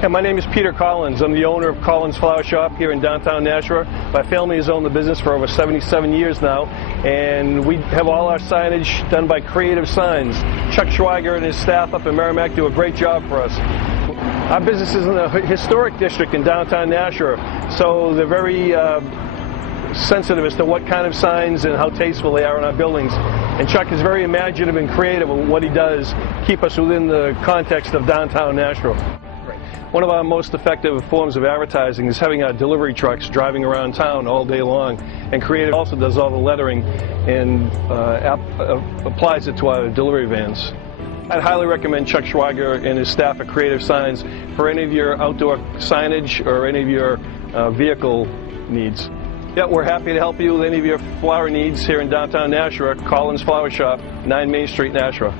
Yeah, my name is Peter Collins. I'm the owner of Collins Flower Shop here in downtown Nashua. My family has owned the business for over 77 years now, and we have all our signage done by Creative Signs. Chuck Schweiger and his staff up in Merrimack do a great job for us. Our business is in the historic district in downtown Nashua, so they're very sensitive as to what kind of signs and how tasteful they are in our buildings. And Chuck is very imaginative and creative in what he does, keep us within the context of downtown Nashua. One of our most effective forms of advertising is having our delivery trucks driving around town all day long. And Creative also does all the lettering and applies it to our delivery vans. I'd highly recommend Chuck Schweiger and his staff at Creative Signs for any of your outdoor signage or any of your vehicle needs. Yeah, we're happy to help you with any of your flower needs here in downtown Nashua. Collins Flower Shop, 9 Main Street, Nashua.